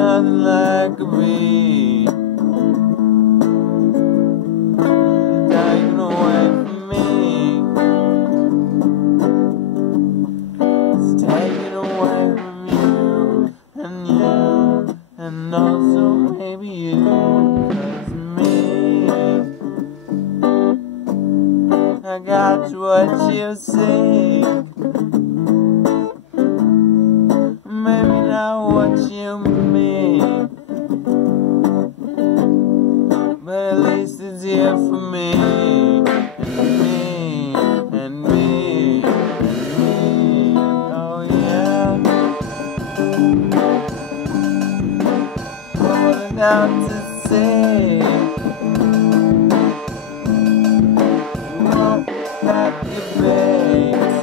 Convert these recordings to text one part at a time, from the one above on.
nothing like a beat. Taken away from me. It's taken away from you, and also maybe you. 'Cause me, I got what you seek. Maybe not what you mean, but at least it's here for me, and me, and me, and me. Oh yeah, going out to sea. You won't pack your bags.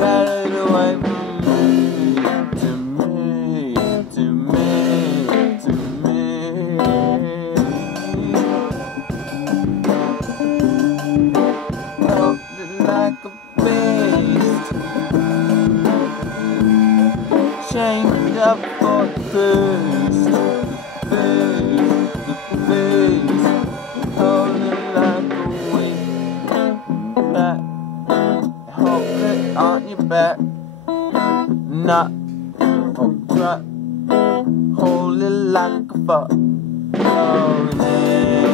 Got it away from me, to me, to me, to me. Held it like a beast, chained up for the beast, the beast. Hold it like a weak rat. Hold it on your back, not alright. Hold it like a fuck. Oh yeah.